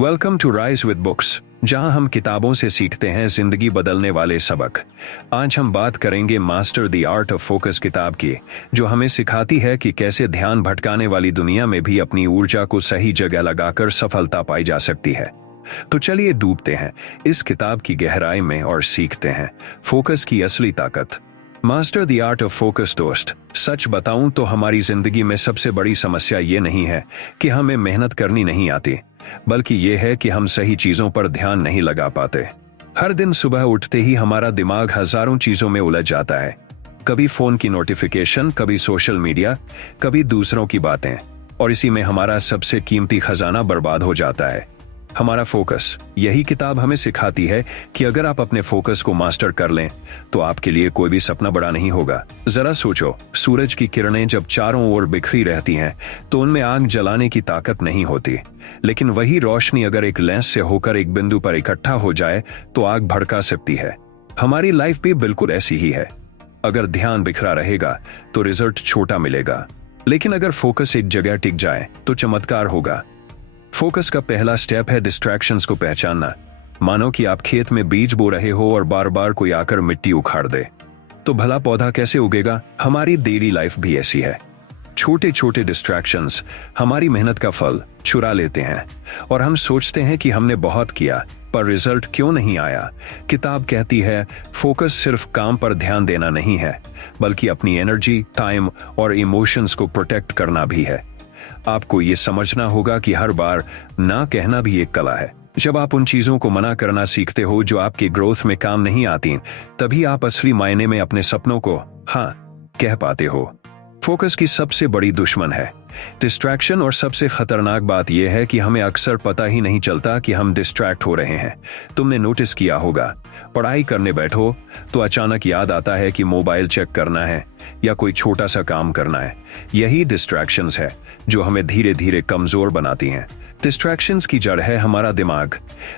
Welcome to rise with books, जहां हम किताबों से सीखते हैं जिंदगी बदलने वाले सबक। आज हम बात करेंगे master the art of focus किताब की, जो हमें सिखाती है कि कैसे ध्यान भटकाने वाली दुनिया में भी अपनी ऊर्जा को सही जगह लगाकर सफलता पाई जा सकती है। तो चलिए डूबते हैं इस किताब की गहराई में और सीखते हैं फोकस की असली ताकत। Master the art of focus. दोस्त, सच बताऊं तो हमारी जिंदगी में सबसे बड़ी समस्या ये नहीं है कि हमें मेहनत करनी नहीं आती, बल्कि ये है कि हम सही चीजों पर ध्यान नहीं लगा पाते। हर दिन सुबह उठते ही हमारा दिमाग हजारों चीजों में उलझ जाता है। कभी फोन की नोटिफिकेशन, कभी सोशल मीडिया, कभी दूसरों की बातें, और इसी में हमारा सबसे कीमती खजाना बर्बाद हो जाता है, हमारा फोकस। यही किताब हमें सिखाती है कि अगर आप अपने फोकस को मास्टर कर लें तो आपके लिए कोई भी सपना बड़ा नहीं होगा। जरा सोचो, सूरज की किरणें जब चारों ओर बिखरी रहती हैं तो उनमें आग जलाने की ताकत नहीं होती, लेकिन वही रोशनी अगर एक लेंस से होकर एक बिंदु पर इकट्ठा हो जाए तो आग भड़का सकती है। हमारी लाइफ भी बिल्कुल ऐसी ही है। अगर ध्यान बिखरा रहेगा तो रिजल्ट छोटा मिलेगा, लेकिन अगर फोकस एक जगह टिक जाए तो चमत्कार होगा। फोकस का पहला स्टेप है डिस्ट्रैक्शंस को पहचानना। मानो कि आप खेत में बीज बो रहे हो और बार बार कोई आकर मिट्टी उखाड़ दे, तो भला पौधा कैसे उगेगा? हमारी डेली लाइफ भी ऐसी है। छोटे छोटे डिस्ट्रैक्शंस हमारी मेहनत का फल चुरा लेते हैं और हम सोचते हैं कि हमने बहुत किया, पर रिजल्ट क्यों नहीं आया? किताब कहती है फोकस सिर्फ काम पर ध्यान देना नहीं है, बल्कि अपनी एनर्जी, टाइम और इमोशंस को प्रोटेक्ट करना भी है। आपको ये समझना होगा कि हर बार ना कहना भी एक कला है। जब आप उन चीजों को मना करना सीखते हो जो आपके ग्रोथ में काम नहीं आती, तभी आप असली मायने में अपने सपनों को हाँ कह पाते हो। फोकस की सबसे बड़ी दुश्मन है डिस्ट्रैक्शन, और सबसे खतरनाक बात यह है कि हमें अक्सर पता ही नहीं चलता कि हम डिस्ट्रैक्ट हो रहे हैं। तुमने नोटिस किया होगा, पढ़ाई करने बैठो तो अचानक याद आता है कि मोबाइल चेक करना है या कोई छोटा सा काम करना है। यही डिस्ट्रैक्शंस है जो हमें धीरे धीरे कमजोर बनाती हैं। डिस्ट्रैक्शंस की जड़ है हमारा दिमाग।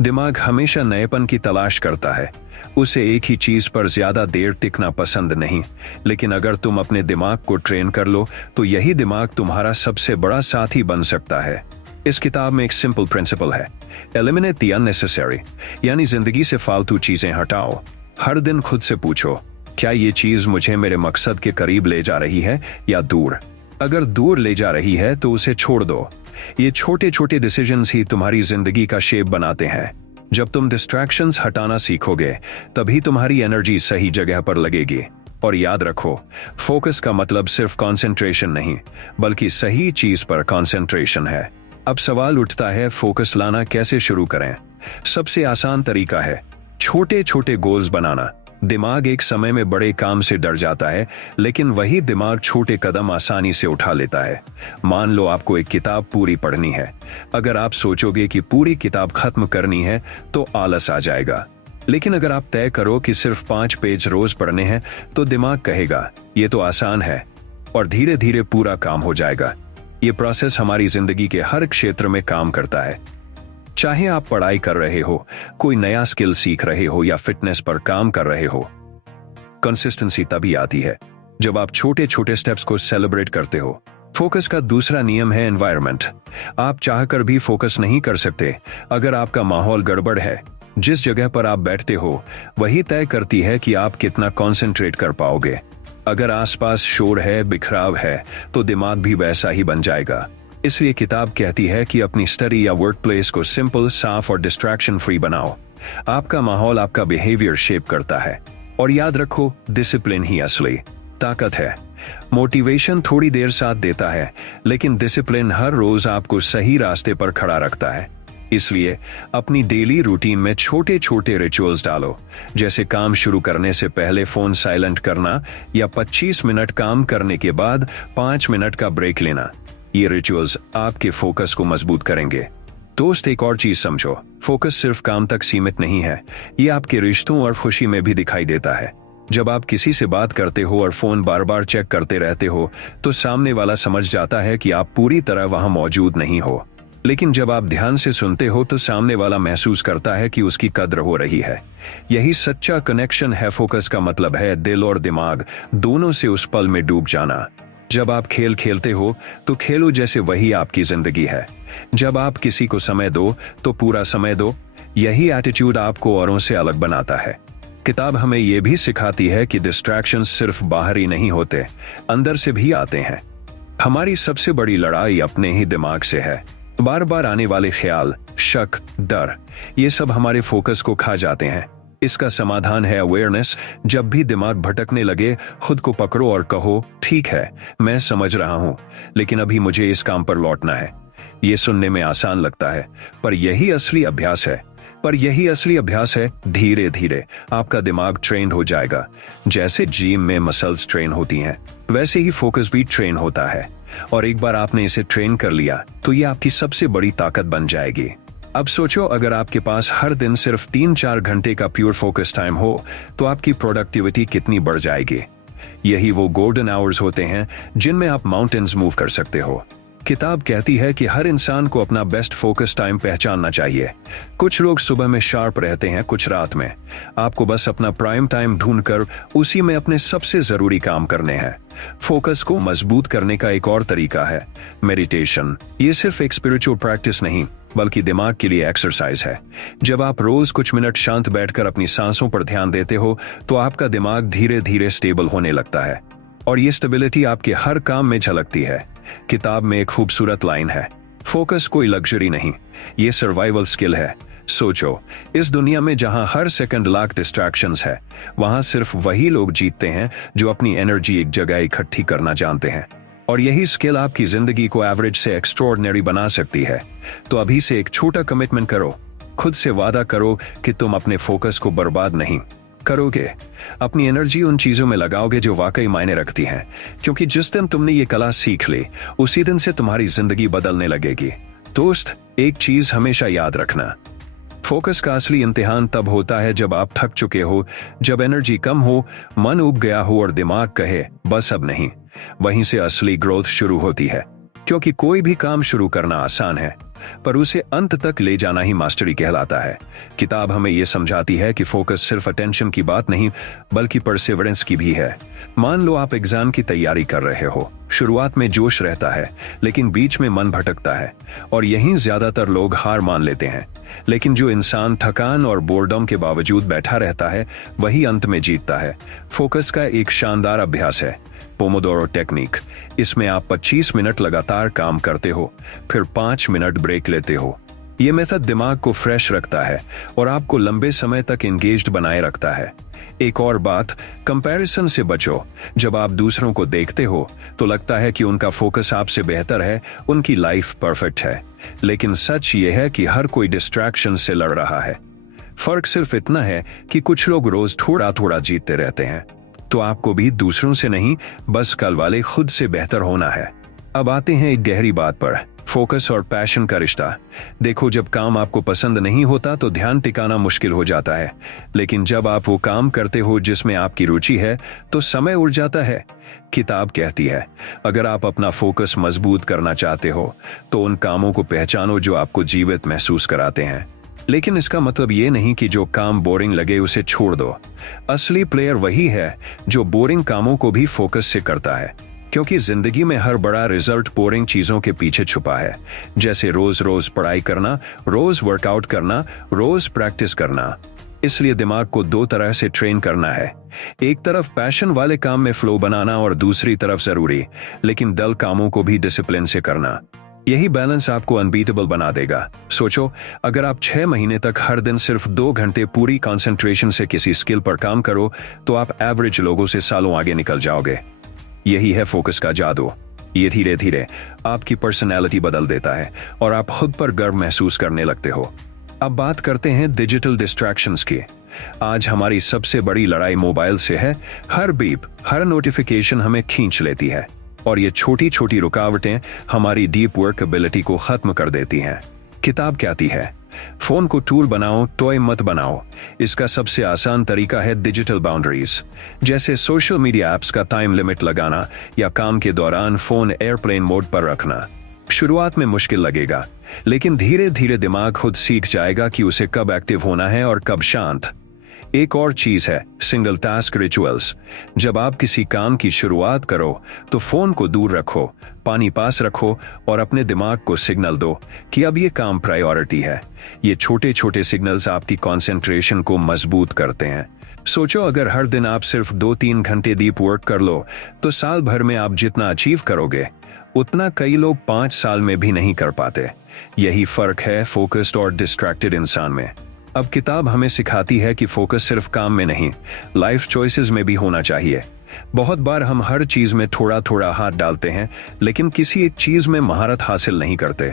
दिमाग हमेशा नएपन की तलाश करता है। उसे एक ही चीज पर ज्यादा देर टिकना पसंद नहीं, लेकिन अगर तुम अपने दिमाग को ट्रेन कर लो तो यही दिमाग तुम्हारा सबसे बड़ा साथी बन सकता है। इस किताब में एक सिंपल प्रिंसिपल है, एलिमिनेट द अननेसेसरी, यानी जिंदगी से फालतू चीजें हटाओ। हर दिन खुद से पूछो, क्या ये चीज मुझे मेरे मकसद के करीब ले जा रही है या दूर? अगर दूर ले जा रही है तो उसे छोड़ दो। ये छोटे छोटे डिसीजंस ही तुम्हारी जिंदगी का शेप बनाते हैं। जब तुम डिस्ट्रैक्शंस हटाना सीखोगे तभी तुम्हारी एनर्जी सही जगह पर लगेगी। और याद रखो, फोकस का मतलब सिर्फ कंसंट्रेशन नहीं, बल्कि सही चीज पर कंसंट्रेशन है। अब सवाल उठता है, फोकस लाना कैसे शुरू करें? सबसे आसान तरीका है छोटे छोटे गोल्स बनाना। दिमाग एक समय में बड़े काम से डर जाता है, लेकिन वही दिमाग छोटे कदम आसानी से उठा लेता है। मान लो आपको एक किताब पूरी पढ़नी है। अगर आप सोचोगे कि पूरी किताब खत्म करनी है तो आलस आ जाएगा, लेकिन अगर आप तय करो कि सिर्फ 5 पेज रोज पढ़ने हैं तो दिमाग कहेगा ये तो आसान है, और धीरे धीरे पूरा काम हो जाएगा। ये प्रोसेस हमारी जिंदगी के हर क्षेत्र में काम करता है। चाहे आप पढ़ाई कर रहे हो, कोई नया स्किल सीख रहे हो या फिटनेस पर काम कर रहे हो, कंसिस्टेंसी तभी आती है जब आप छोटे छोटे स्टेप्स को सेलिब्रेट करते हो। फोकस का दूसरा नियम है एनवायरनमेंट। आप चाहकर भी फोकस नहीं कर सकते। अगर आपका माहौल गड़बड़ है, जिस जगह पर आप बैठते हो वही तय करती है कि आप कितना कंसंट्रेट कर पाओगे। अगर आसपास शोर है, बिखराव है, तो दिमाग भी वैसा ही बन जाएगा। इसलिए किताब कहती है कि अपनी स्टडी या वर्क प्लेस को सिंपल, साफ और डिस्ट्रैक्शन फ्री बनाओ। आपका माहौल आपका बिहेवियर शेप करता है। और याद रखो, डिसिप्लिन ही असली ताकत है। मोटिवेशन थोड़ी देर साथ देता है, लेकिन डिसिप्लिन हर रोज आपको सही रास्ते पर खड़ा रखता है। इसलिए अपनी डेली रूटीन में छोटे छोटे रिचुअल्स डालो, जैसे काम शुरू करने से पहले फोन साइलेंट करना या 25 मिनट काम करने के बाद 5 मिनट का ब्रेक लेना। ये रिचुअल्स आपके फोकस को मजबूत करेंगे। दोस्त, एक और चीज समझो, फोकस सिर्फ काम तक सीमित नहीं है, ये आपके रिश्तों और खुशी में भी दिखाई देता है। जब आप किसी से बात करते हो और फोन बार बार चेक करते रहते हो तो सामने वाला समझ जाता है कि आप पूरी तरह वहां मौजूद नहीं हो, लेकिन जब आप ध्यान से सुनते हो तो सामने वाला महसूस करता है कि उसकी कद्र हो रही है। यही सच्चा कनेक्शन है। फोकस का मतलब है दिल और दिमाग दोनों से उस पल में डूब जाना। जब आप खेल खेलते हो तो खेलो जैसे वही आपकी जिंदगी है। जब आप किसी को समय दो तो पूरा समय दो। यही एटीट्यूड आपको औरों से अलग बनाता है। किताब हमें यह भी सिखाती है कि डिस्ट्रैक्शंस सिर्फ बाहर ही नहीं होते, अंदर से भी आते हैं। हमारी सबसे बड़ी लड़ाई अपने ही दिमाग से है। बार बार आने वाले ख्याल, शक, डर, ये सब हमारे फोकस को खा जाते हैं। इसका समाधान है अवेयरनेस। जब भी दिमाग भटकने लगे, खुद को पकड़ो और कहो, ठीक है, मैं समझ रहा हूं, लेकिन अभी मुझे इस काम पर लौटना है। ये सुनने में आसान लगता है, पर यही असली अभ्यास है। धीरे धीरे आपका दिमाग ट्रेन हो जाएगा। जैसे जिम में मसल्स ट्रेन होती हैं, वैसे ही फोकस भी ट्रेन होता है। और एक बार आपने इसे ट्रेन कर लिया तो ये आपकी सबसे बड़ी ताकत बन जाएगी। अब सोचो, अगर आपके पास हर दिन सिर्फ 3-4 घंटे का प्योर फोकस टाइम हो तो आपकी प्रोडक्टिविटी कितनी बढ़ जाएगी। यही वो गोल्डन आवर्स होते हैं जिनमें आप माउंटेन्स मूव कर सकते हो। किताब कहती है कि हर इंसान को अपना बेस्ट फोकस टाइम पहचानना चाहिए। कुछ लोग सुबह में शार्प रहते हैं, कुछ रात में। आपको बस अपना प्राइम टाइम ढूंढकर उसी में अपने सबसे जरूरी काम करने हैं। फोकस को मजबूत करने का एक और तरीका है मेडिटेशन। ये सिर्फ एक स्पिरिचुअल प्रैक्टिस नहीं, बल्कि दिमाग के लिए एक्सरसाइज है। जब आप रोज कुछ मिनट शांत बैठकर अपनी सांसों पर ध्यान देते हो तो आपका दिमाग धीरे धीरे स्टेबल होने लगता है, और ये स्टेबिलिटी आपके हर काम में झलकती है। किताब में एक खूबसूरत लाइन है, फोकस कोई लग्जरी नहीं, ये सर्वाइवल स्किल है। सोचो, इस दुनिया में जहां हर सेकंड लाख डिस्ट्रैक्शंस है, वहां सिर्फ वही लोग जीतते हैं जो अपनी एनर्जी एक जगह इकट्ठी करना जानते हैं। और यही स्किल आपकी जिंदगी को एवरेज से एक्स्ट्राऑर्डिनरी बना सकती है। तो अभी से एक छोटा कमिटमेंट करो। खुद से वादा करो कि तुम अपने फोकस को बर्बाद नहीं करोगे। अपनी एनर्जी उन चीजों में लगाओगे जो वाकई मायने रखती हैं, क्योंकि जिस दिन तुमने ये कला सीख ली, उसी दिन से तुम्हारी जिंदगी बदलने लगेगी। दोस्त, एक चीज हमेशा याद रखना, फोकस का असली इम्तिहान तब होता है जब आप थक चुके हो, जब एनर्जी कम हो, मन उब गया हो और दिमाग कहे बस अब नहीं। वहीं से असली ग्रोथ शुरू होती है, क्योंकि कोई भी काम शुरू करना आसान है, पर उसे अंत तक ले जाना ही मास्टरी कहलाता है। किताब हमें यह समझाती है कि फोकस सिर्फ अटेंशन की बात नहीं, बल्कि परसिवरेंस की भी है। मान लो आप एग्जाम की तैयारी कर रहे हो। शुरुआत में जोश रहता है, लेकिन बीच में मन भटकता है, और यहीं ज्यादातर लोग हार मान लेते हैं। लेकिन जो इंसान थकान और बोर्डम के बावजूद बैठा रहता है, वही अंत में जीतता है। फोकस का एक शानदार अभ्यास है पोमोडोरो टेक्निक। इसमें आप 25 मिनट लगातार काम करते हो, फिर 5 मिनट ब्रेक लेते हो। यह मेथड दिमाग को फ्रेश रखता है और आपको लंबे समय तक एंगेज्ड बनाए रखता है। एक और बात, कंपैरिजन से बचो। जब आप दूसरों को देखते हो तो लगता है कि उनका फोकस आपसे बेहतर है, उनकी लाइफ परफेक्ट है। लेकिन सच ये है कि हर कोई डिस्ट्रैक्शन से लड़ रहा है। फर्क सिर्फ इतना है कि कुछ लोग रोज थोड़ा थोड़ा जीतते रहते हैं। तो आपको भी दूसरों से नहीं, बस कल वाले खुद से बेहतर होना है। अब आते हैं एक गहरी बात पर, फोकस और पैशन का रिश्ता। देखो, जब काम आपको पसंद नहीं होता तो ध्यान टिकाना मुश्किल हो जाता है, लेकिन जब आप वो काम करते हो जिसमें आपकी रुचि है तो समय उड़ जाता है। किताब कहती है, अगर आप अपना फोकस मजबूत करना चाहते हो तो उन कामों को पहचानो जो आपको जीवित महसूस कराते हैं। लेकिन इसका मतलब ये नहीं कि जो काम बोरिंग लगे उसे छोड़ दो। असली प्लेयर वही है जो बोरिंग कामों को भी फोकस से करता है, क्योंकि जिंदगी में हर बड़ा रिजल्ट बोरिंग चीजों के पीछे छुपा है। जैसे रोज रोज पढ़ाई करना, रोज वर्कआउट करना, रोज प्रैक्टिस करना। इसलिए दिमाग को दो तरह से ट्रेन करना है, एक तरफ पैशन वाले काम में फ्लो बनाना और दूसरी तरफ जरूरी लेकिन डल कामों को भी डिसिप्लिन से करना। यही बैलेंस आपको अनबीटेबल बना देगा। सोचो, अगर आप 6 महीने तक हर दिन सिर्फ 2 घंटे पूरी कंसंट्रेशन से किसी स्किल पर काम करो तो आप एवरेज लोगों से सालों आगे निकल जाओगे। यही है फोकस का जादू। ये धीरे धीरे आपकी पर्सनैलिटी बदल देता है और आप खुद पर गर्व महसूस करने लगते हो। अब बात करते हैं डिजिटल डिस्ट्रैक्शंस की। आज हमारी सबसे बड़ी लड़ाई मोबाइल से है। हर बीप, हर नोटिफिकेशन हमें खींच लेती है, और ये छोटी छोटी रुकावटें हमारी डीप वर्क एबिलिटी को खत्म कर देती हैं। किताब कहती है, फोन को टूल बनाओ, टॉय मत बनाओ। इसका सबसे आसान तरीका है डिजिटल बाउंड्रीज, जैसे सोशल मीडिया ऐप्स का टाइम लिमिट लगाना या काम के दौरान फोन एयरप्लेन मोड पर रखना। शुरुआत में मुश्किल लगेगा, लेकिन धीरे धीरे दिमाग खुद सीख जाएगा कि उसे कब एक्टिव होना है और कब शांत। एक और चीज है सिंगल टास्क रिचुअल्स। जब आप किसी काम की शुरुआत करो तो फोन को दूर रखो, पानी पास रखो और अपने दिमाग को सिग्नल दो कि अब ये काम प्रायोरिटी है। ये छोटे छोटे सिग्नल्स आपकी कंसंट्रेशन को मजबूत करते हैं। सोचो, अगर हर दिन आप सिर्फ 2-3 घंटे डीप वर्क कर लो तो साल भर में आप जितना अचीव करोगे उतना कई लोग 5 साल में भी नहीं कर पाते। यही फर्क है फोकस्ड और डिस्ट्रैक्टेड इंसान में। अब किताब हमें सिखाती है कि फोकस सिर्फ काम में नहीं, लाइफ चॉइसेस में भी होना चाहिए। बहुत बार हम हर चीज में थोड़ा थोड़ा हाथ डालते हैं लेकिन किसी एक चीज में महारत हासिल नहीं करते।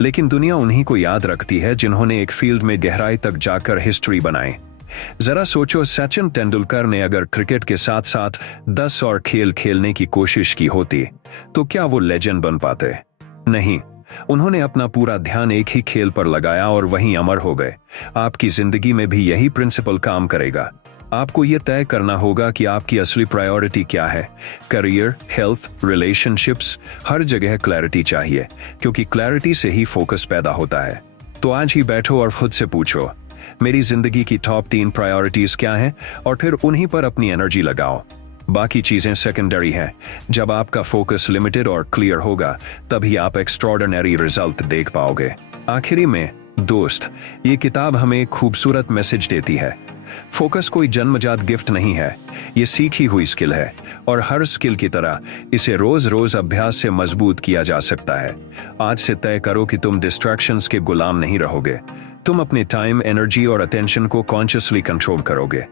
लेकिन दुनिया उन्हीं को याद रखती है जिन्होंने एक फील्ड में गहराई तक जाकर हिस्ट्री बनाई। जरा सोचो, सचिन तेंदुलकर ने अगर क्रिकेट के साथ साथ 10 और खेल खेलने की कोशिश की होती तो क्या वो लेजेंड बन पाते? नहीं, उन्होंने अपना पूरा ध्यान एक ही खेल पर लगाया और वहीं अमर हो गए। आपकी जिंदगी में भी यही प्रिंसिपल काम करेगा। आपको यह तय करना होगा कि आपकी असली प्रायोरिटी क्या है। करियर, हेल्थ, रिलेशनशिप्स, हर जगह क्लैरिटी चाहिए, क्योंकि क्लैरिटी से ही फोकस पैदा होता है। तो आज ही बैठो और खुद से पूछो, मेरी जिंदगी की टॉप 3 प्रायोरिटीज क्या हैं, और फिर उन्हीं पर अपनी एनर्जी लगाओ। बाकी चीजें सेकेंडरी हैं। जब आपका फोकस लिमिटेड और क्लियर होगा तभी आप एक्स्ट्रॉर्डिनरी रिजल्ट देख पाओगे। आखिरी में दोस्त, ये किताब हमें एक खूबसूरत मैसेज देती है। फोकस कोई जन्मजात गिफ्ट नहीं है, ये सीखी हुई स्किल है और हर स्किल की तरह इसे रोज रोज अभ्यास से मजबूत किया जा सकता है। आज से तय करो कि तुम डिस्ट्रैक्शंस के गुलाम नहीं रहोगे। तुम अपने टाइम, एनर्जी और अटेंशन को कॉन्शियसली कंट्रोल करोगे।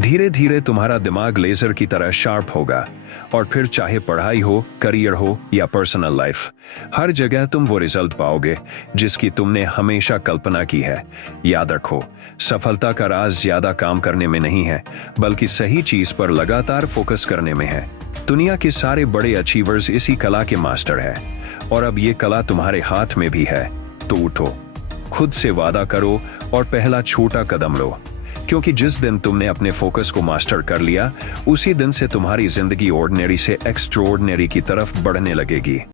धीरे धीरे तुम्हारा दिमाग लेजर की तरह शार्प होगा और फिर चाहे पढ़ाई हो, करियर हो या पर्सनल लाइफ, हर जगह तुम वो रिजल्ट पाओगे जिसकी तुमने हमेशा कल्पना की है। याद रखो, सफलता का राज ज्यादा काम करने में नहीं है, बल्कि सही चीज पर लगातार फोकस करने में है। दुनिया के सारे बड़े अचीवर्स इसी कला के मास्टर हैं और अब ये कला तुम्हारे हाथ में भी है। तो उठो, खुद से वादा करो और पहला छोटा कदम लो, क्योंकि जिस दिन तुमने अपने फोकस को मास्टर कर लिया उसी दिन से तुम्हारी जिंदगी ऑर्डिनरी से एक्स्ट्राऑर्डिनरी की तरफ बढ़ने लगेगी।